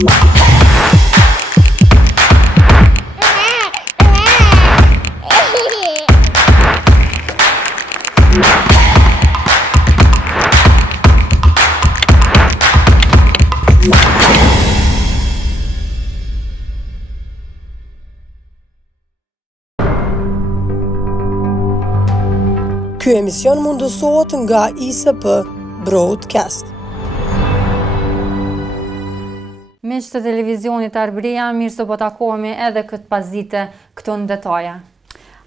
Ky emision mundësohet nga ISP Broadcast. Miq të televizionit Arbëria, mirë se po takohemi edhe këtë pasdite këtu në detaje.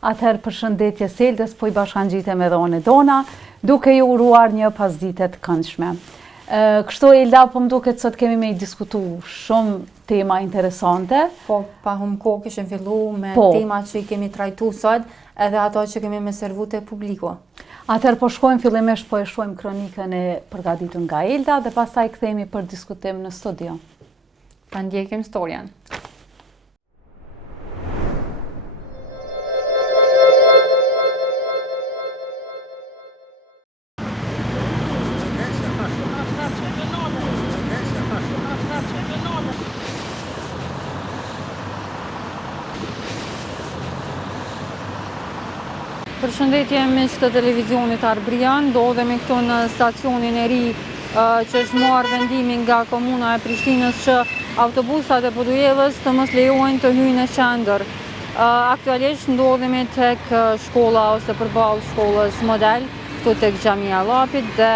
Atëherë përshëndetje Seldes, po I bashkangjitem edhe unë Dona, duke ju uruar një pasdite të këndshme. Kështu Elda, po më duket sot kemi me I diskutu shumë tema interesante. Po, pa humbë kohë kishim fillu me temat që I kemi trajtu sot, edhe ato që kemi me servu te publiku. Atëherë po shkojmë fillimisht po e shohim kronikën e përgatitur nga Elda dhe pastaj kthehemi për diskutim në studio. Ta ndjekim storien. Përshëndetje miq të televizionit Arbëria, ndodhemi këtu në stacionin e ri që është marrë vendimi nga komuna e Prishtinës që autobusat e Podujevës të mos lejohen të hyjnë në qendër. Aktualisht ndodhemi tek shkolla ose përballë shkollës Model, këtu tek Xhamia e Llapit dhe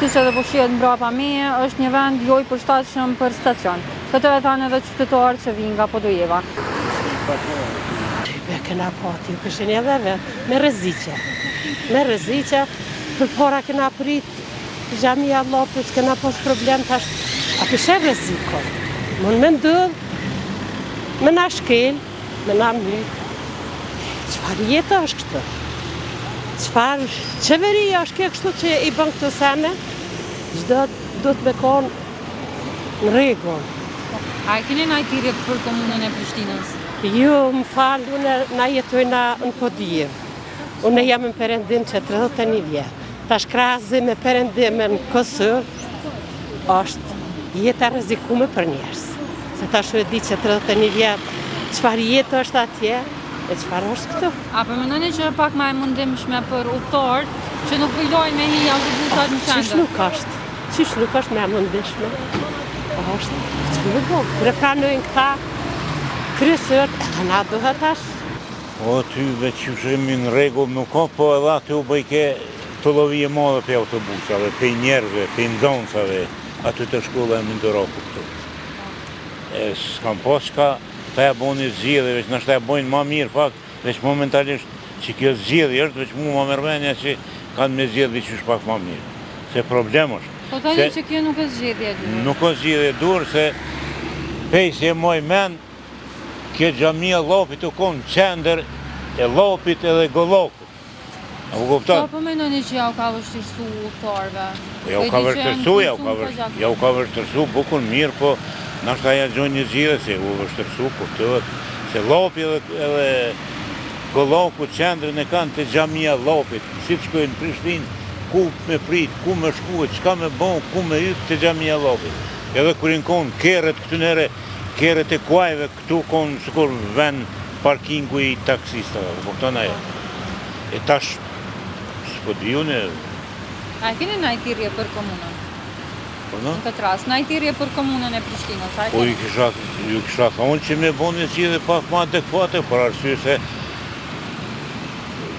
siç edhe po shihet mbrapa meje, është një vend jo I përshtatshëm për stacion. Këtë e thanë edhe qytetarët që vinë nga Podujeva. Këna pati, këshin edhe me rreziqe. Me rreziqe, për para këna prit Xhamia e Llapit, këna pas problem tash. A pishe rrezikon? Mund me ndodh, me na shkel, me na myt. Çfarë jetë është këtë? Çfarë qeveria është kjo kështu që I bën këto sene? Çdo do të me konë në rregull. A keni ndaj thirrje për komunën e Prishtinës? Jo, më falë, unë na jetojna në Podijev. Unë jam në Perëndim që 31 vjetë. Tash krahasi me Perëndimin në Kosovë, është jeta rrezikume për njerëz. Se tash e di që 31 vjetë, çfarë jetë është atje, e çfarë është këtu. A po mendoni që pak më e mundimshme për udhëtor që nuk vijojnë me një autobusat në qendër? Qish nuk është më e mundishme. Është, çfarë bëj? Kur e pranojnë këta kryesor, na duhet tash. O ty veç që jemi në rregull nuk ka, po edhe aty u bëjke të lovije madhe për autobusave, për njerëve, për nxënësave, aty të shkolla e Mindoroku këtu. S'kam pas çka ta e boni zgjedhje, veç nështë e bojnë ma mirë pak, veç momentalisht që kjo zgjedhje është, veç mu ma mërmenja që kanë me zgjedhje që është pak ma mirë. Se problem është. Po tani që kjo nuk është zgjedhje dur. Nuk është zgjedhje dur, se pejse e moj men, kjo Xhamia e Llapit u konë qendër e Llapit edhe Gollokut. A u kupton? Sa po mendoni që ja u ka vështirësu udhëtorëve? Ja u ka vështirësu, bukur mirë, po nashta ja gjojnë një zgjidhje se u vështirësu, kuptohet. Se Llapi edhe Gollokut qendrën e kanë te Xhamia e Llapit. Si të shkojnë në Prishtinë, ku me prit, ku me shkuet, çka me bon, ku me yt te Xhamia e Llapit. Edhe kur i konë kerët këtu nere, kerët e kuajve këtu konë sikur vend parkingu I taksistave, kupton ajo. E tash s'po di unë. A keni ndaj thirrje për komunën? Po no? Në këtë rast, ndaj thirrje për komunën e Prishtinës, a Po keni? ju kisha thonë që me bën një zgjidhje pak më adekuate, për arsye se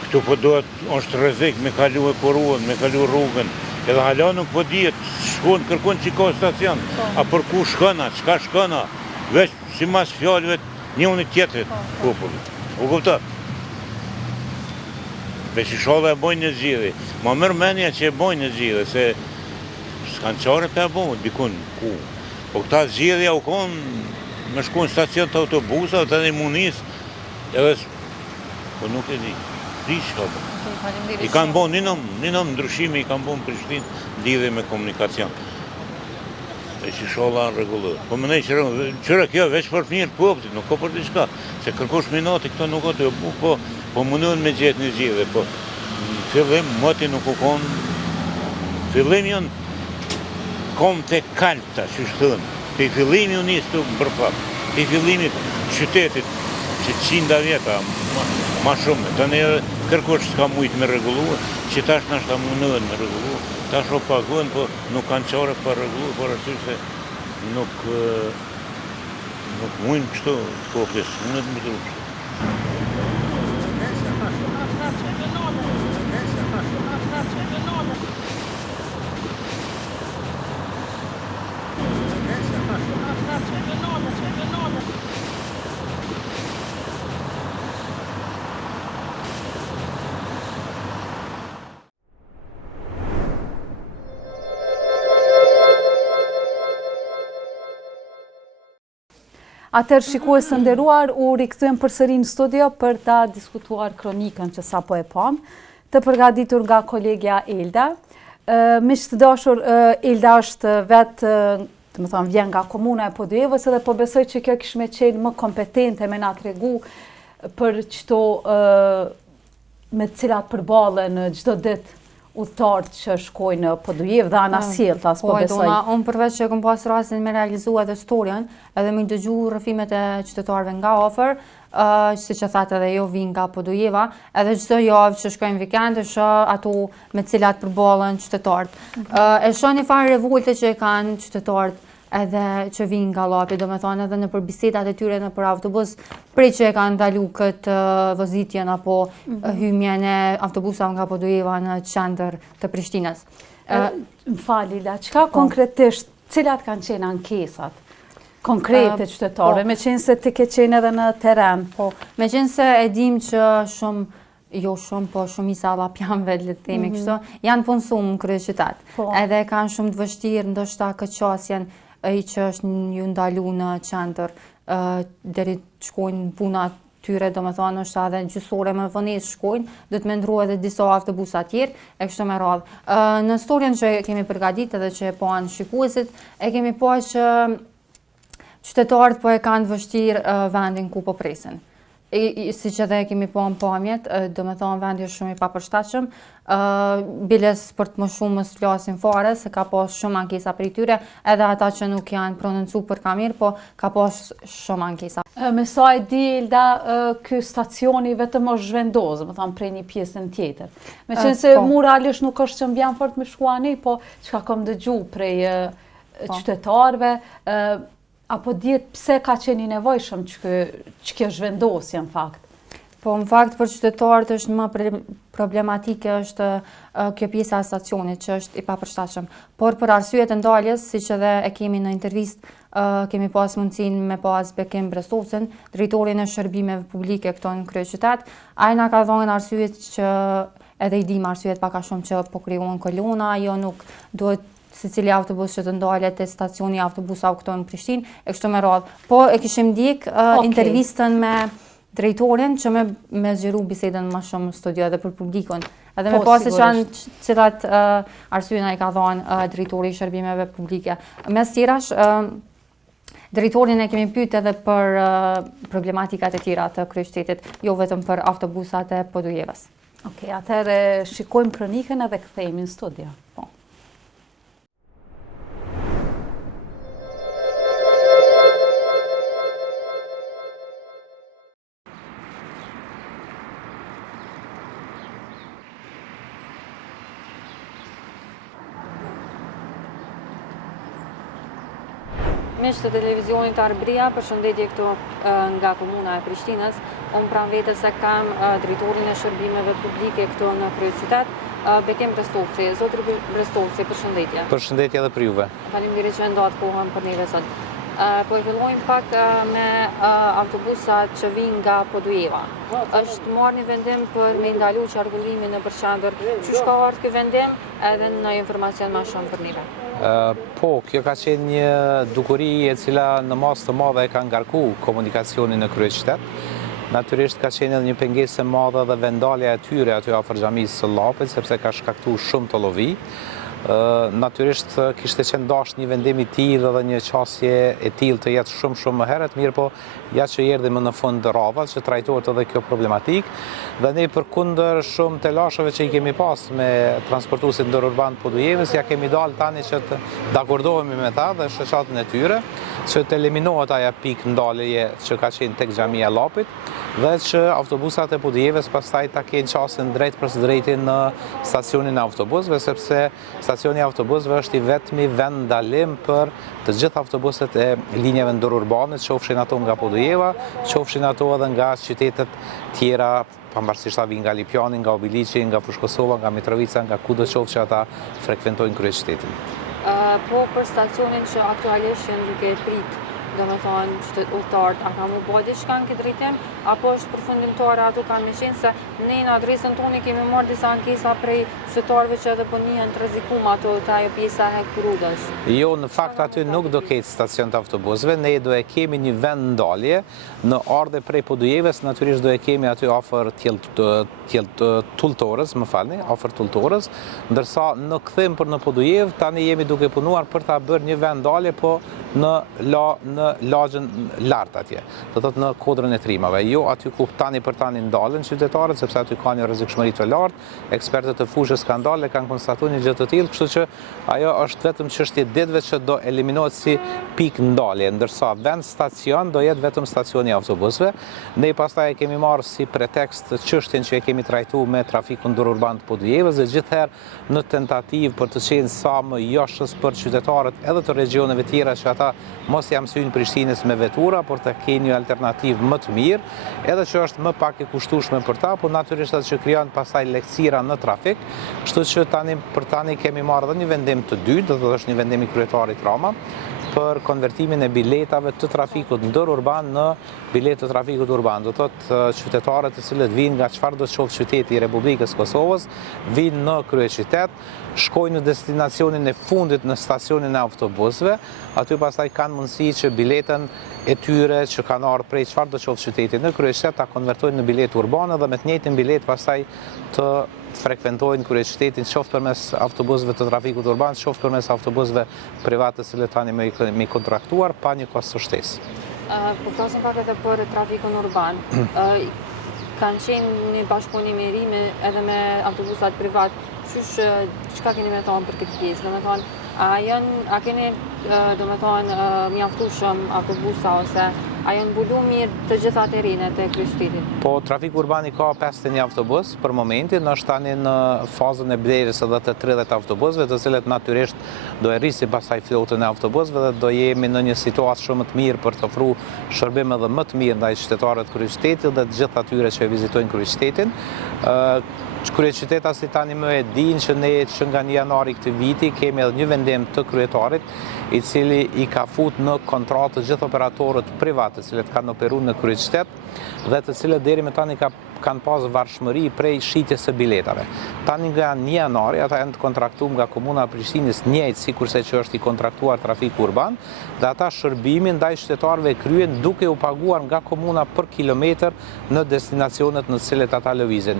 këtu po duhet është rrezik me kalu e korruën, me kalu rrugën. Edhe hala nuk po dihet, shkon kërkon çiko stacion. A për ku shkona, çka shkona? Veç si mas fjallëve një unë tjetërit popullit. U kuptot? Veç I sholla e bojnë një zgjidhje. Ma mërë menja që e bojnë një zgjidhje, se s'kanë qare për e bojnë, dikun ku. Po këta zgjidhja u konë me shku në stacion të autobusat, edhe I munis, edhe po nuk e di. Di shka bo. I kanë bo një nëm ndryshime, I kanë bo në Prishtinë lidhje me komunikacion. E që sholla në regullur. Po më nej qëra kjo veç për mirë poptit, nuk ka për diçka. Se kërkosh minati këto nuk ka të bu, po mundon me gjetë një zgjidhje. Po në fillim moti nuk u konë. Fillim janë kom të kalpta, që shthënë. Pe fillimi u nisë të bërë prap. Pe fillimi qytetit që 100 vjeta, ma shumë. Të ne kërkosh s'ka mujtë me regullu, që tash nështë ta mundohen me regullu. Tash o paguhen, po nuk kanë qare për regullu, por arsye se nuk mujnë kështu kokës, mundet me të kështu. Atër shikues të nderuar, u rikthyem përsëri në studio për ta diskutuar kronikën që sapo e pam, të përgatitur nga kolegja Elda. Miq të dashur, Elda është vetë, të më thonë, vjen nga komuna e Podujevës edhe po besoj që kjo kishme qenë më kompetente me na tregu për çto me cilat përballen çdo ditë udhëtarët që shkojnë në Podujevë dhe anasjelltas, po besoj. Unë përveç që kom pas rastin me realizu edhe storien, edhe me dëgju rrëfimet e qytetarëve nga afër, si që thatë edhe jo vinë nga Podujeva, edhe çdo javë që shkojnë vikend, shoh ato me cilat përballen qytetarët. E shoh një farë revolte që e kanë qytetarët edhe që vinë nga Llapi, do me thonë edhe në për bisedat e tyre në për autobus, prej që e kanë ndalu këtë vozitjen apo hymjen e autobusave nga Podujeva në qendër të Prishtinës. Më fali, çka konkretisht, cilat kanë qenë ankesat konkrete qytetarëve, me qenë se ti ke qenë edhe në teren? Po, me qenë se e dim që shumisa llapjanëve, le të themi kështu, janë punësuar në kryeqytet. Edhe kanë shumë të vështirë, ndoshta këtë qasjen ai që është ju ndalu në qendër, deri të shkojnë puna tyre, do me thonë është edhe gjysore më vonesë shkojnë, do të me ndru edhe disa autobusa tjerë, e kështu me radhë. Në storien që kemi përgatitur edhe që e panë shikuesit, e kemi pa që qytetarët po e kanë të vështirë vendin ku po presin. Si që dhe kemi pa në pamjet, do me thonë vendi është shumë i papërshtatshëm, biles për të më shumë më s'flasin fare, se ka pas shumë ankesa për i tyre, edhe ata që nuk janë prononcu për kamirë, po ka pas shumë ankesa. Me sa e di, Elda, ky stacioni vetëm është zhvendosë, më thamë prej një pjesën tjetër. Me qenë se mu realisht nuk është që mbjan fort me shkuani, po që ka kom dëgju prej qytetarëve, apo djetë pse ka qenë i nevojshëm që kjo zhvendosje në fakt? Po, në fakt, për qytetarët është më problematike është kjo pjesa e stacionit, që është i papërshtatshëm. Por për arsyet e ndaljes, si që dhe e kemi në intervistë, kemi pas mundësinë me pas Bekim Brestovcin, drejtorin e shërbimeve publike këto në kryeqytet. Ai na ka dhënë arsyet që edhe i dim arsyet pak a shumë që po krijohen kolona, jo nuk duhet secili autobus që të ndalet te stacioni autobusa këto në Prishtinë, e kështu me radhë. Po e kishim ndjek intervistën me drejtorin që me zgjeru bisedën më shumë në studio edhe për publikun. Edhe me pasi që janë cilat arsyena i ka dhënë drejtori i shërbimeve publike. Mes tjerash, drejtorin e kemi pyet edhe për problematikat e tjera të kryeqytetit, jo vetëm për autobusat e Podujevës. Okej, atëherë shikojmë kronikën edhe kthehemi në studio. Po. Miq të televizionit Arbria, përshëndetje këtu nga komuna e Prishtinës. Unë pranë vetes e kam drejtorin e shërbimeve publike këtu në kryeqytet, Bekim Brestovci. Zotri Brestovci, përshëndetje. Përshëndetje edhe për juve. Faleminderit që e ndat kohën për neve sot. Po e fillojmë pak me autobusat që vinë nga Podujeva. Është marrë një vendim për me ndalu qarkullimin në përqendër. Çu ka ardhur ky vendim, edhe në informacion më shumë për neve. Po, kjo ka qenë një dukuri e cila në masë të madhe e ka ngarku komunikacionin në kryeqytet. Natyrisht ka qenë edhe një pengesë e madhe dhe vendalja e tyre aty afër xhamisë së Llapit, sepse ka shkaktuar shumë të llovi. Natyrisht kishte qenë dash një vendim i tillë dhe një qasje e tillë të jetë shumë më herët, mirë po ja që erdhi më në fund radhat që trajtohet edhe kjo problematik dhe ne përkundër shumë telasheve që i kemi pas me transportuesit ndërurban Podujevës, ja kemi dalë tani që të dakordohemi me ta dhe shoqatën e tyre që të eliminohet aja pikë ndaljeje që ka qenë tek xhamia e Llapit dhe që autobusat e Podujevës pastaj ta kenë qasin drejt për së drejti në stacionin e autobusëve, sepse stacioni i autobusëve është i vetmi vend ndalim për të gjithë autobuset e linjeve ndërurbane, qofshin ato nga Podujeva, qofshin ato edhe nga qytetet tjera, pavarësisht a vinë nga Lipjani, nga Obiliqi, nga Fushkosova, nga Mitrovica, nga kudo qoftë që ata frekventojnë kryeqytetin. Po për stacionin që aktualisht janë duke prit, do me thonë qytet udhëtarët, a ka mu bo diçka në këtë drejtim, apo është përfundimtare ato kanë me qenë se ne në adresën tonë kemi marrë disa ankesa prej qytetarëve që edhe po njihen të rrezikum ato të ajo pjesa e Kurudës. Jo, në fakt aty nuk do ketë stacion të autobusëve, ne do e kemi një vend ndalje në ardhe prej Podujevës, natyrisht do e kemi aty afër Tulltorës, afër Tulltorës, ndërsa në kthim për në Podujevë tani jemi duke punuar për ta bërë një vend ndalje, po në lagjën lart atje, do thotë në kodrën e trimave, jo aty ku tani për tani ndalen qytetarët, sepse aty ka një rrezikshmëri të lartë, ekspertët e fushës kanë dalë kanë konstatuar një gjë të tillë, kështu që ajo është vetëm çështje ditëve që do eliminohet si pikë ndalje, ndërsa vend stacion do jetë vetëm stacioni i autobusëve. Ne pastaj e kemi marrë si pretekst çështjen që e kemi trajtuar me trafikun ndërurban të Podujevës dhe gjithherë në tentativë për të qenë sa më jashtës për qytetarët edhe të regioneve tjera që ata mos jam synë Prishtinës me vetura, por të kenë një alternativë më të mirë, edhe që është më pak e kushtueshme për ta, por natyrisht atë që krijon pastaj lehtësira në trafik, kështu që për tani kemi marrë edhe një vendim të dytë, do të është një vendim i kryetarit Rama, për konvertimin e biletave të trafikut ndërurban në biletë të trafikut urban. Do thotë qytetarët të cilët vinë nga çfarëdo qoftë qyteti i Republikës Kosovës, vinë në kryeqytet, shkojnë në destinacionin e fundit në stacionin e autobusëve, aty pastaj kanë mundësi që biletën e tyre që kanë ardhur prej çfarëdo qoftë qyteti në kryeqytet ta konvertojnë në biletë urbane dhe me të njëjtin biletë pastaj të frekventojnë kryeqytetin qoftë përmes autobusëve të trafikut urban, qoftë përmes autobusëve private të cilët tani me kontraktuar pa një kosto shtesë. Po flasim pak edhe për trafikun urban. Kanë qenë një bashkëpunim i ri edhe me autobusat privat. Çka keni me thonë për këtë pjesë? Do me thonë, a keni do me thonë mjaftueshëm autobusa ose a janë mbulu mirë të gjitha terrenet e kryeqytetit? Po, trafiku urban i ka 51 autobus për momentin, është tani në fazën e blerjes edhe të 30 autobusëve, të cilët natyrisht do e rrisim pastaj flotën e autobusëve dhe do jemi në një situatë shumë të mirë për të ofruar shërbim edhe më të mirë ndaj qytetarëve të kryeqytetit dhe të gjithë atyre që e vizitojnë kryeqytetin. Kryeqytetasi tani më e dinë që ne që nga 1 janari këtij viti kemi edhe një vendim të kryetarit i cili i ka futur në kontratë të gjithë operatorët privat të cilët kanë operuar në kryeqytet dhe të cilët deri më tani kanë pas varshmëri prej shitjes së biletave. Tani nga 1 janari ata janë të kontraktuar nga Komuna e Prishtinës njëjtë sikurse që është i kontraktuar trafiku urban, dhe ata shërbimin ndaj qytetarëve kryen duke u paguar nga komuna për kilometër në destinacionet në të cilet ata lëvizin.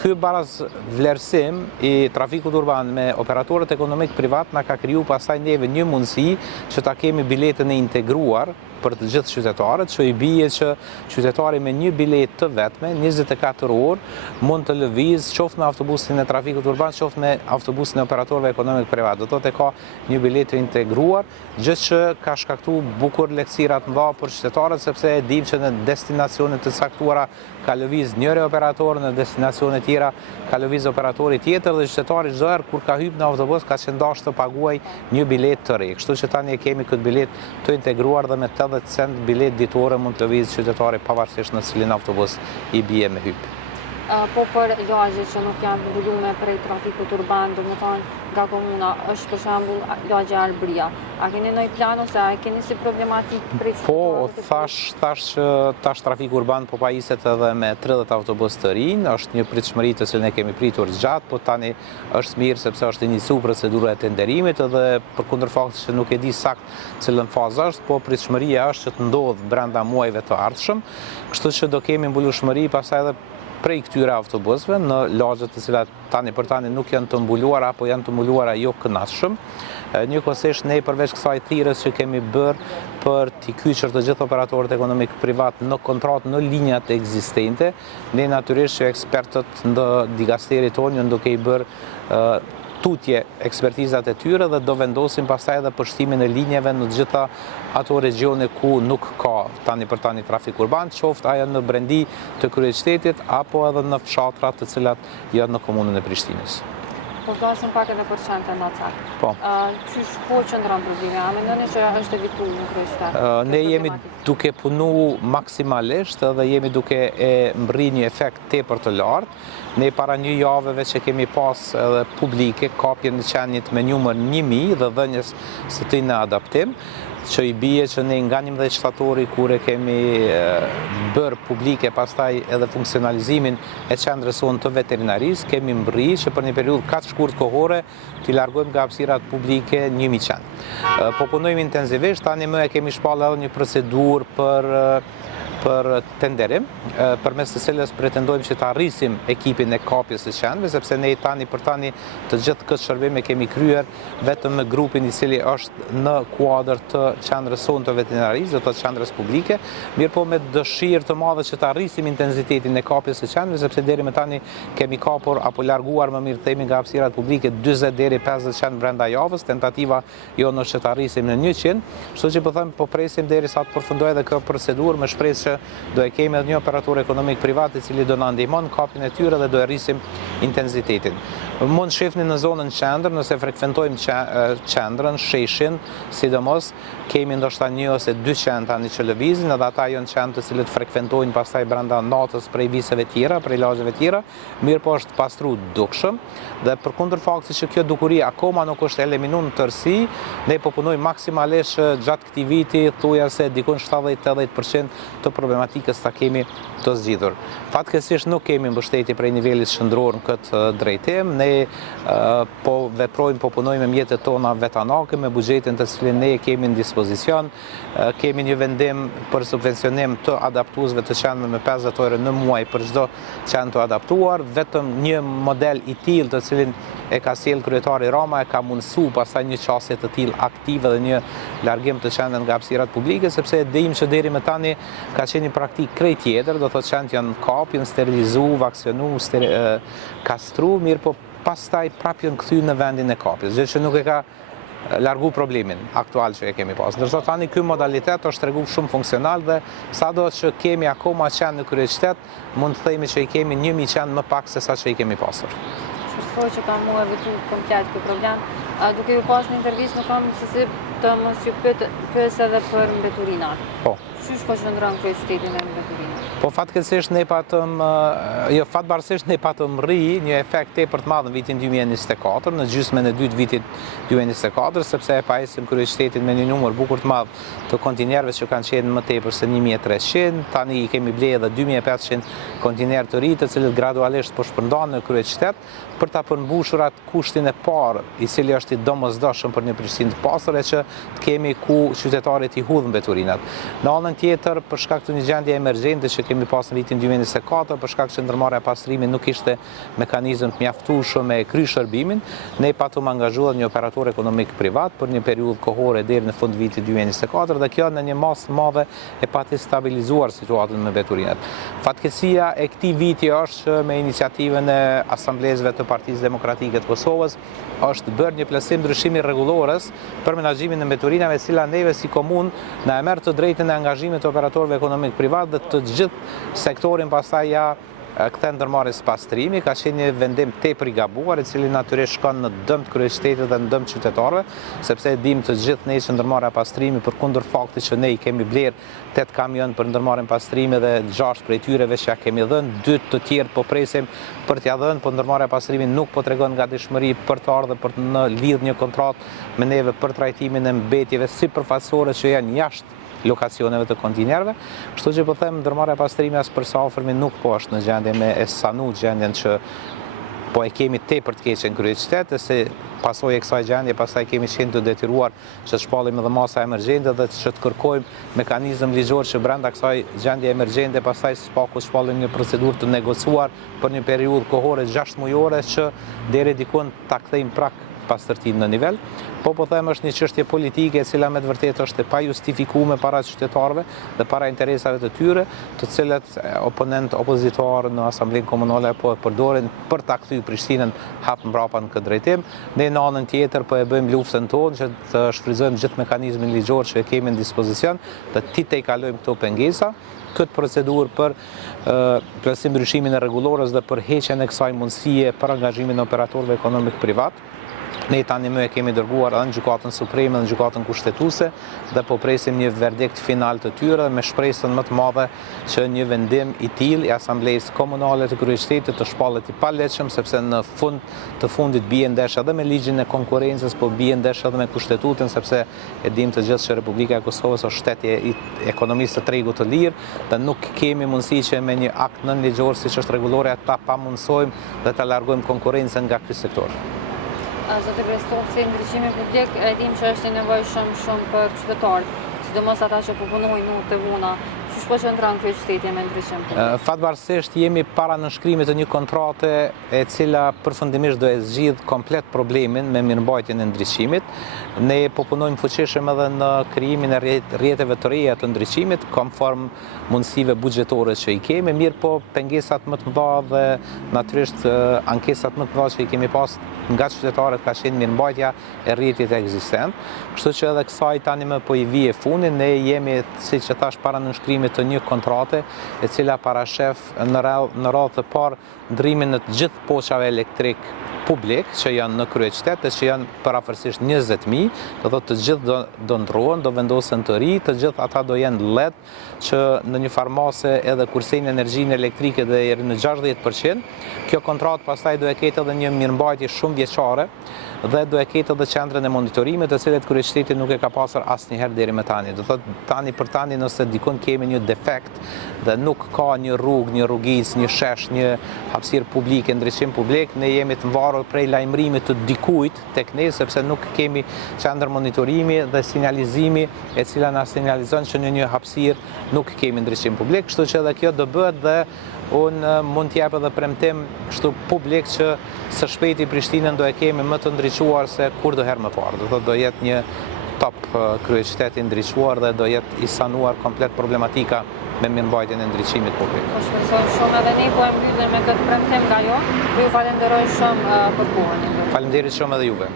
Ky baraz vlerësim i trafikut urban me operatorët ekonomik privat na ka kriju pastaj neve një mundësi që ta kemi biletën e integruar për të gjithë qytetarët, që i bie që qytetari me një biletë të vetme, 24 orë, mund të lëviz qoftë me autobusin e trafikut urban, qoftë me autobusin e operatorëve ekonomik privat. Do thotë ka një biletë integruar, gjë që ka shkaktuar bukur lehtësira të mëdha për qytetarët, sepse e dim që në destinacione të caktuara ka lëviz njëri operator, në destinacione tjera ka lëviz operatori tjetër dhe qytetari çdo herë kur ka hyrë në autobus ka qenë dashur të paguaj një biletë të re. Kështu që tani e kemi këtë biletë të integruar dhe me 80 cent biletë ditore mund të lëviz qytetari pavarësisht në cilin autobus i bie me hyp. Po për lagje që nuk janë mbulume prej trafikut urban, do më thonë nga komuna, është për shembull lagja Albria. A keni ndonjë plan ose a keni si problematik prej qytetarëve? Po, thash që tash trafiku urban po pajiset edhe me 30 autobus të rinj, është një pritshmëri të cilën e kemi pritur gjatë, po tani është mirë sepse është iniciuar procedura e tenderimit edhe përkundër faktit që nuk e di saktë cilën fazë është, po pritshmëria është që të ndodhë brenda muajve të ardhshëm, kështu që do kemi mbulueshmëri pastaj edhe prej këtyre autobusëve në lagjet të cilat tani për tani nuk janë të mbuluara apo janë të mbuluara jo kënaqshëm. Njëkohësisht ne përveç kësaj thirrjes që kemi bërë për t'i kyçur të gjithë operatorët ekonomik privat në kontratë në linjat ekzistente, ne natyrisht që ekspertët në dikasterit tonë janë duke i bërë tutje ekspertizat e tyre dhe do vendosim pastaj edhe përshtimin e linjeve në të gjitha ato regione ku nuk ka tani për tani trafik urban, qoftë ajo në brendi të kryeqytetit apo edhe në fshatrat të cilat janë në komunën e Prishtinës. Po flasim pak edhe për qendrën në cak. Po. Qysh po qëndron problemi? A mendoni që është evituar në kryeqytet? Ne jemi duke punu maksimalisht dhe jemi duke e mbri një efekt tepër të lartë. Ne para një javeve që kemi pas edhe publike, kapjen në qenjit me numër 1000 dhe dhënjes së tij në adaptim, që i bie që ne nga 11 shtatori kur e kemi bërë publike pastaj edhe funksionalizimin e qendrës sonë të veterinarisë, kemi mbri që për një periudhë kaq shkurt kohore t'i largojmë nga hapësirat publike 1000 qenë. Po punojmë intensivisht, tani më e kemi shpallë edhe një procedurë për tenderim, përmes të cilës pretendojmë që të arrisim ekipin e kapjes së qenëve, sepse ne tani për tani të gjithë këtë shërbim e kemi kryer vetëm me grupin i cili është në kuadër të qendrës sonë të veterinarisë, të qendrës publike, mirë po me dëshirë të madhe që të arrisim intensitetin e kapjes së qenëve, sepse deri më tani kemi kapur apo larguar më mirë themi nga hapësirat publike 40 deri 50 qenë brenda javës, tentativa jonë është që të arrisim në 100, kështu që po them po presim derisa të përfundojë edhe kjo procedurë me shpresë që do e kemi edhe një operator ekonomik privat i cili do na ndihmon kapjen e tyre dhe do e rrisim intensitetin. Mund shihni në zonën qendër, nëse frekventojmë qendrën, sheshin, sidomos kemi ndoshta 1 ose 2 qenë tani që lëvizin, edhe ata janë qenë të cilët frekventojnë pastaj brenda natës prej viseve tjera, prej lagjeve tjera, mirë po është pastru dukshëm dhe përkundër faktit që kjo dukuri akoma nuk është eliminuar në tërësi, ne po punojmë maksimalisht gjatë këtij viti thujase dikon 70-80% të problematikës ta kemi të zgjidhur. Fatkeqësisht nuk kemi mbështetje prej nivelit qendror në këtë drejtim. Ne po veprojmë, po punojmë me mjetet tona vetanake, me buxhetin të cilin ne kemi në dispozicion. Kemi një vendim për subvencionim të adaptuesve të qenëve me 50 euro në muaj për çdo qenë të adaptuar. Vetëm një model i tillë të cilin e ka sjell kryetari Rama e ka mundësu pastaj një qasje të tillë aktive dhe një largim të qenëve nga hapësirat publike, sepse e dim që deri më tani ka qenë një praktikë krejt tjetër, do thotë qenë janë kap, janë sterilizu, vaksionu, kastru, mirë po pastaj prap janë kthy në vendin e kapjes, gjë që nuk e ka largu problemin aktual që e kemi pas. Ndërsa tani ky modalitet është tregu shumë funksional dhe sado që kemi akoma qenë në kryeqytet, mund të themi që i kemi 1000 qenë më pak se sa që i kemi pasur. Shpresoj që ka mu evitu komplet ky problem. Duke ju pas një intervistë nuk kam se të mos ju pyes edhe për mbeturinat. Po. Qysh po qëndron kryeqyteti me mbeturinat? Po fatkeqësisht ne patëm, jo fatbarësisht ne patëm rri një efekt tepër të madh në vitin 2024, në gjysmën e dytë vitit 2024, sepse e paesim kryeqytetin me një numër bukur të madh të kontinerëve që kanë qenë më tepër se 1300, tani i kemi blerë edhe 2500 kontinerë të ri, të cilët gradualisht po shpërndahen në kryeqytet për ta përmbushur atë kushtin e parë, i cili është i domosdoshëm për një Prishtinë të pastër që të kemi ku qytetarit i hudhën mbeturinat. Në anën tjetër, për shkak të një gjendje emergjente që kemi pas në vitin 2024, për shkak që ndërmarrja e pastrimit nuk ishte mekanizëm të mjaftueshëm me kry shërbimin, ne patëm angazhuar një operator ekonomik privat për një periudhë kohore deri në fund vitit 2024 dhe kjo në një masë të madhe e pati stabilizuar situatën me mbeturinat. Fatkeqësia e këtij viti është që me iniciativën e asamblezëve të Partisë Demokratike të Kosovës është bërë një plotësim ndryshimi rregullores për menaxhimin e mbeturinave, e cila neve si komunë na e merr të drejtën e angazhimit të operatorëve ekonomik privat dhe të gjithë sektorin pastaj ja kthen ndërmarrjes pastrimi, ka qenë një vendim tepër i gabuar, i cili natyrisht shkon në dëm të kryeqytetit dhe në dëm të qytetarëve, sepse e dim të gjithë ne që ndërmarrja e pastrimit përkundër faktit që ne i kemi blerë 8 kamion për ndërmarrjen pastrimi dhe 6 prej tyre veç ja kemi dhënë, 2 të tjerë po presim për t'ia dhënë, po ndërmarrja e pastrimit nuk po tregon gatishmëri për të ardhur për të lidhur një kontratë me neve për trajtimin e mbetjeve sipërfaqësore që janë jashtë lokacioneve të kontinerëve, kështu që po them ndërmarrja e pastrimit as për sa afërmi nuk po është në gjendje me e sanu gjendjen që po e kemi tepër të keqe në kryeqytet, se pasojë e kësaj gjendje pastaj kemi qenë të detyruar që të shpallim edhe masa emergjente dhe që të kërkojmë mekanizëm ligjor që brenda kësaj gjendje emergjente pastaj spaku shpallim një procedurë të negociuar për një periudhë kohore 6 mujore që deri dikun ta kthejmë prap pastërtinë në nivel, po them është një çështje politike e cila me të vërtetë është e pa justifikuar para qytetarëve dhe para interesave të tyre, të cilët opozitorë në Asamblenë Komunale po e përdorin për ta kthyer Prishtinën hap mbrapa në këtë drejtim. Ne në anën tjetër po e bëjmë luftën tonë që të shfrytëzojmë gjithë mekanizmin ligjor që e kemi në dispozicion, të tejkalojmë këto pengesa. Këtë procedurë për plotësim ndryshimin e rregullorës dhe për heqjen e kësaj mundësie për angazhimin e operatorëve ekonomik privat. Ne tani më e kemi dërguar edhe në Gjykatën Supreme dhe në Gjykatën Kushtetuese dhe po presim një verdikt final të tyre me shpresën më të madhe që një vendim i tillë i Asamblesë Komunale të Kryeqytetit të shpallet i palegjshëm, sepse në fund të fundit bie ndesh edhe me ligjin e konkurrencës, po bie ndesh edhe me Kushtetutën, sepse e dim të gjithë që Republika e Kosovës është shteti i ekonomisë të tregut të lirë dhe nuk kemi mundësi që me një akt nënligjor siç është rregullorja ta pamundsojmë dhe ta largojmë konkurrencën nga ky sektor. Zotë Brestovci, ndryqimi publik e dim që është i nevojshëm shumë për qytetarët, sidomos ata që po punojnë në të vuna. Çu po qëndron kryeqyteti me ndryqim publik? Fatvarësisht jemi para nënshkrimit të një kontrate e cila përfundimisht do e zgjidh komplet problemin me mirëmbajtjen e ndriçimit. Ne po punojmë fuqishëm edhe në krijimin e rrjeteve të reja të ndriçimit, konform mundësive buxhetore që i kemi, mirë po pengesat më të mëdha dhe natyrisht ankesat më të mëdha që i kemi pas nga qytetarët ka qenë mirëmbajtja e rrjetit ekzistent. Kështu që edhe kësaj tani më po i vije fundi, ne jemi, siç e thash, para nënshkrimit të një kontrate e cila parashef në radhë të parë ndrimin në të gjithë poçave elektrik publik që janë në kryeqytet dhe që janë përafërsisht 20.000, do thotë të gjithë do ndrohen, do vendosen të ri, të gjithë ata do jenë LED që në një farmase edhe kursejnë energjinë elektrike dhe deri në 60%. Kjo kontratë pastaj do e ketë edhe një mirëmbajtje shumë vjeçare dhe do e ketë edhe qendrën e monitorimit, të cilët kryeqyteti nuk e ka pasur asnjëherë deri më tani. Do thotë tani për tani nëse dikun kemi një defekt dhe nuk ka një rrugë, një rrugicë, një shesh, një hapësirë publike, ndriçim publik, ne jemi të varur prej lajmërimit të dikujt tek ne, sepse nuk kemi qendër monitorimi dhe sinjalizimi e cila na sinjalizon që në një hapësirë nuk kemi ndriçim publik, kështu që edhe kjo do bëhet dhe unë mund t'jap edhe premtim kështu publik që së shpejti Prishtinën do e kemi më të ndriçuar se kur do herë më parë. Do jetë një top kryeqytet i ndriçuar dhe do jetë i sanuar komplet problematika me mirëmbajtjen e ndriçimit publik. Po shpresoj shumë edhe ne po e mbyllim me këtë premtim nga jo. Ju falenderoj shumë për kohën. Faleminderit shumë edhe juve.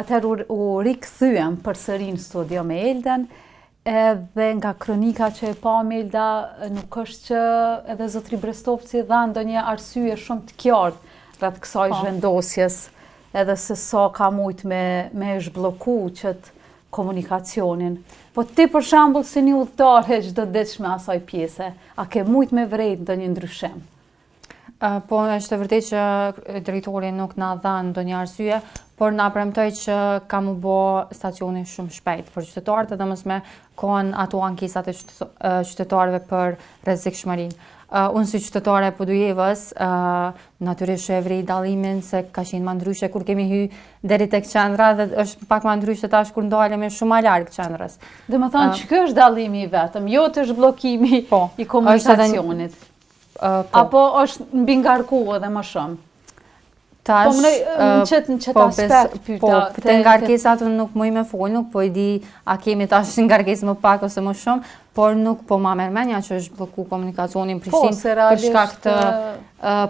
Atëherë u rikëthyem përsëri në studio me Elden, edhe nga kronika që e pa me Elda, nuk është që edhe zotri Brestovci dha ndonjë arsye shumë të qartë rreth kësaj zhvendosjes, edhe se sa ka mujt me zhblloku qëtë komunikacionin. Po ti për shembull si një udhëtar çdo ditëshme asaj pjese, a ke mujt me vrejt ndonjë ndryshim? Po është e vërtetë që drejtori nuk na dha ndonjë arsye, por na premtoi që ka mu bë stacioni shumë shpejt për qytetarët edhe mos me kohën ato ankesat e qytetarëve për rrezikshmërinë. Unë si qytetare e Podujevës, natyrisht e vrej dallimin se ka qenë më ndryshe kur kemi hyrë deri tek qendra dhe është pak më ndryshe tash kur ndalemi shumë më larg qendrës. Domethënë që ky është dallimi i vetëm, jo të zhbllokimi i komunikacionit. Apo është mbi ngarkuar edhe më shumë? Tash, në qëtë aspekt pyta. Po, të ngarkesat nuk muj me fol, nuk po i di a kemi tash ngarkes më pak ose më shumë, por nuk po ma mermenja që është bloku komunikacionin Prishtinë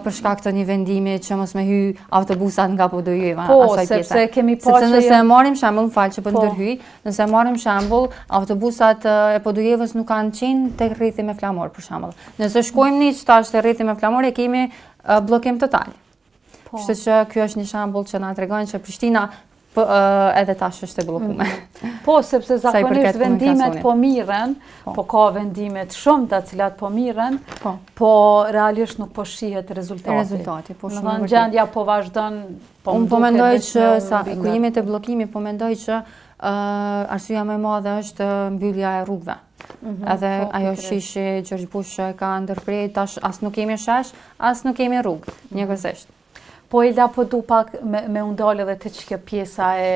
për shkak të një vendimi që mos me hy autobusat nga Podujeva asaj pjese. Sepse kemi pa që nëse e marim shembull, falë që po ndërhyj, nëse marim shembull, autobusat e Podujevës nuk kanë qenë tek rrjethi me flamor për shembull. Nëse shkojmë ne tash te rrjethi me flamor e kemi bllokim total. Kështu që kjo është një shembull që na tregon që Prishtina edhe tash është e bllokuar. Po, sepse zakonisht vendimet po mirren, po ka vendimet shumë të cilat po mirren, po realisht nuk po shihet rezultati. Po shumë vërtet. Gjendja po vazhdon. Unë po mendoj që sa kur jemi te bllokimi, po mendoj që Arsyeja më e madhe është mbyllja e rrugëve. Edhe ajo shishi George Bush ka ndërprer, tash as nuk kemi shesh, as nuk kemi rrugë, njëkohësisht. Po Elda, po du pak me undalë edhe të që pjesa e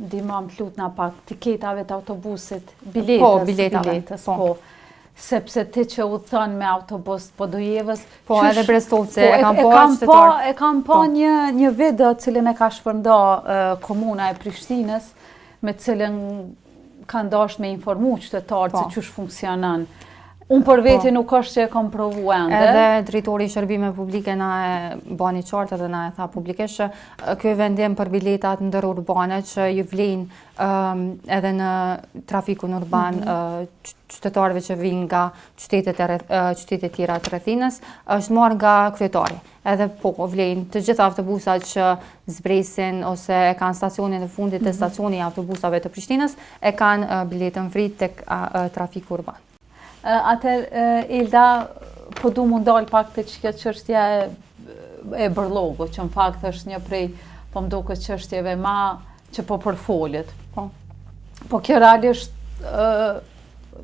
dimam t'lutna pak tiketave të autobusit, biletës, po. Sepse ti që u thënë me autobus po dojevës... Po edhe Brestovce e kam po E kam po një video cilën e ka shpërnda komuna e Prishtinës, me cilën ka ndash me informu qytetarët se qysh funksionan. Unë për veti nuk është që e kam provu ende. Edhe drejtori i shërbime publike na e bani qartë dhe na e tha publikisht që ky vendim për biletat ndërurbane që ju vlen edhe në trafikun urban qytetarëve që vinë nga qytetet tjera të rrethinës është marrë nga kryetari. Edhe po vlen të gjitha autobusat që zbresin ose e kanë stacionin e fundit të stacioni i autobusave të Prishtinës e kanë biletën free tek trafiku urban. Atër, Elda, po du mu ndalë pak të që çështja e bërlogu, që në fakt është një prej, po mdo këtë çështjeve ma që po përfolit. Po kjo realisht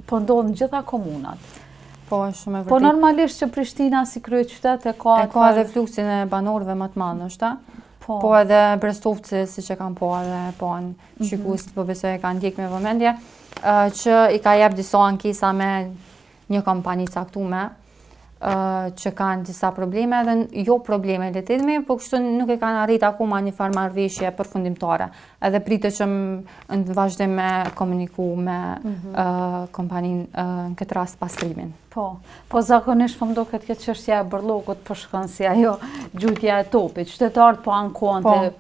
po ndodhë në gjitha komunat. Po, shumë e vërtet. Po normalisht që Prishtina si krye qytet e ka edhe fluksin e banorëve më të madh, është. Po edhe Brestovci, siç e kanë po edhe po në shikuesit, po besoj e kanë ndjek me vëmendje, që i ka jep disa ankesa me një kompani caktuar që kanë disa probleme dhe jo probleme letetme, po kështu nuk e kanë arrit akoma një farë marrëveshje përfundimtare. Edhe pritet që në vazhdim me komuniku me kompaninë në këtë rast pastrimin. Po zakonisht po mdoket këtë çështja e bërllogut po shkon si ajo gjujtja e topit. Qytetarët po ankohen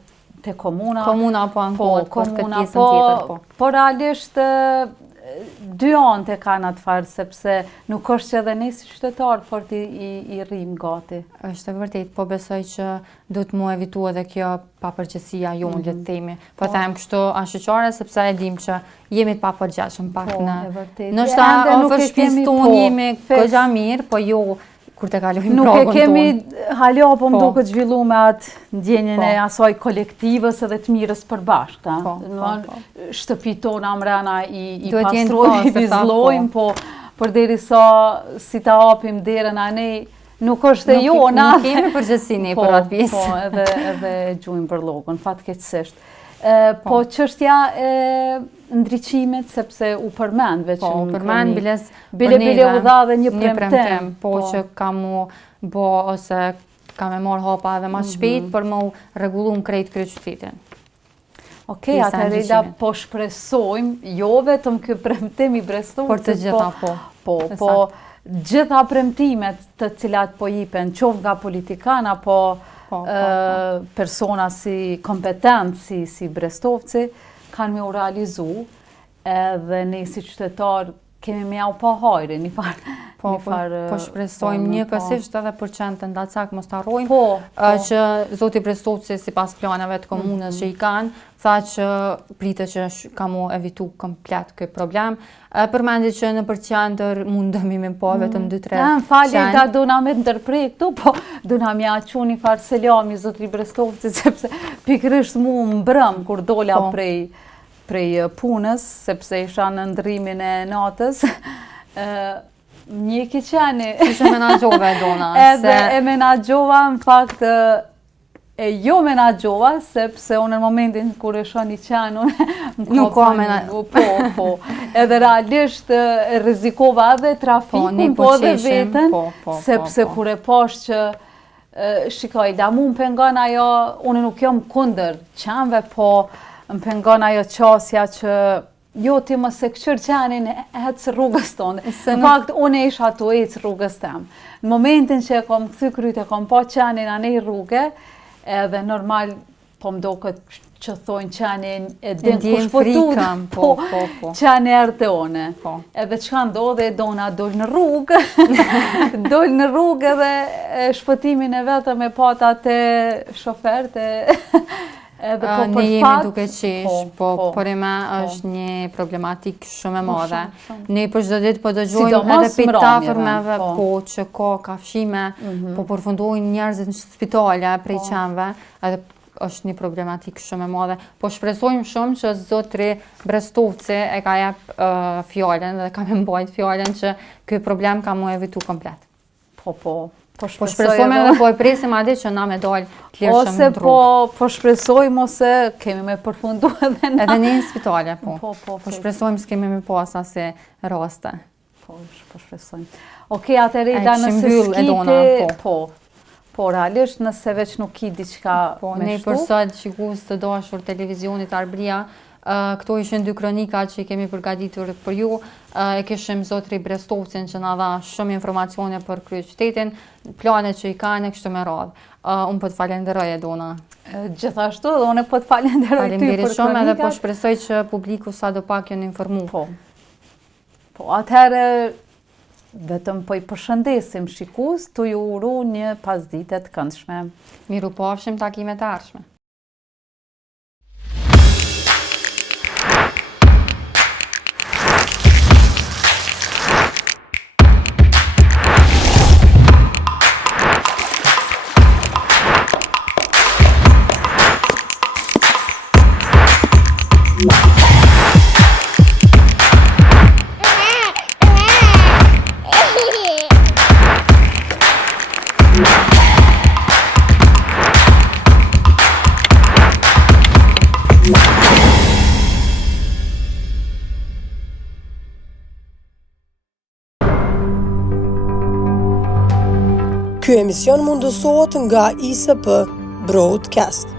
te komuna. Komuna po ankohet për këtë pjesën tjetër, po. Po realisht dy anë e kanë atë farë, sepse nuk është që edhe ne si qytetarë fort i rrim gati. Është vërtet, po besoj që duhet mu evitu edhe kjo papërgjegjësia jonë, le të themi. Po them kështu anshiqare sepse e dim që jemi të papërgjegjshëm pak në. Ndoshta ofër shtëpisë tonë jemi goxha mirë, po jo kur të kalojmë nuk pragun e kemi hala po më duket zhvillu me atë ndjenjen e asaj kolektivës edhe të mirës përbashkëta. Shtëpitë tona mrena i pastrojmë, i vizllojmë, po përderisa si ta hapim derën anej nuk është e jona. Nuk kemi përgjegjësinë për atë pjesë. Po, edhe gjujmë bërllogun, fatkeqësisht. Po çështja e ndriçimit sepse u përmend veç u përmend bile u dha dhe një premtim, po që ka mu bo ose ka me marr hapa edhe më shpejt për më rregulluar krejt kryeqytetin. Okej, atëherë Elda po shpresojmë jo vetëm ky premtim i Brestovcit, por të gjitha po gjitha premtimet të cilat po jipen qoftë nga politikan apo persona si kompetent si Brestovci kanë me u realizu edhe ne si qytetar kemi me au pa hajri një farë. Po shpresojmë njëkohësisht edhe për qenë të ndacak mos të harrojmë që zoti Brestovci sipas planeve të komunës që i kanë, tha që pritet që ka mu evitu komplet këtë problem. Përmendit që në përqendër mundemi me po vetëm 2-3 qenë. Në fali ta duna me ndërprej këtu, po duna me aqu një farë selami zoti Brestovci, sepse pikërisht mu mbrëm kur dola prej punës, sepse isha në ndrimin e natës, një qeni. Që menagjove dona? Edhe e menagjova, në fakt, e jo menagjova, sepse unë në momentin kur e shon një qenë, nuk ka menagjova. Po. Edhe realisht rrezikova edhe trafikun, po edhe veten, sepse kur e pash që shikoj, da mu më pengon ajo, unë nuk jam kundër qenëve, po më pengon ajo qasja që jo ti mos e këqyr qenin ecë rrugës tonë. Në fakt, unë e isha ato ecë rrugës tem. Në momentin që e kom këthy kryt, e kom pa qenin anej rrugë, edhe normal po mdoket që thojnë qenin e din kush po tutën, po qeni erte one. Edhe që ka ndodhe, dona dojnë në rrugë, dojnë në rrugë edhe shpëtimin e vetëm e pata të shoferte. Ne jemi duke qesh, po për e me është një problematik shumë e madhe. Ne për çdo ditë po dëgjojmë edhe pitafërmeve, po që ka kafshime, po përfundojnë njerëzit në spitale prej qenëve, edhe është një problematikë shumë e madhe. Po shpresojmë shumë që zotri Brestovci e ka jep fjallën dhe ka me mbajt fjallën që ky problem ka mu evitu komplet. Po shpresojmë edhe po e presim adi që na me dalë klirshëm në rrugë. Ose po shpresojmë ose kemi me përfundu edhe na. Edhe një në spitale, po. Po shpresojmë s'kemi me pas asë raste. Po shpresojmë. Okej, atëherë da nëse s'kite, po realisht nëse veç nuk ki diçka me shtu. Ne përsat shikus të dashur televizionit Arbëria, këto ishin 2 kronika që i kemi përgatitur për ju, e kishim zotri Brestovcin që na dha shumë informacione për kryeqytetin, planet që i kanë e kështu me radhë. Unë po të falenderoj Edona. Gjithashtu dhe unë po të falenderoj ty për kronikat. Shumë edhe po shpresoj që publiku sa do pak janë informu. Po atëherë vetëm po i përshëndesim shikus të ju uru një pasdite të këndshme. Miru pafshim takime të ardhshme. Ky emision mundësohet nga ISP Broadcast.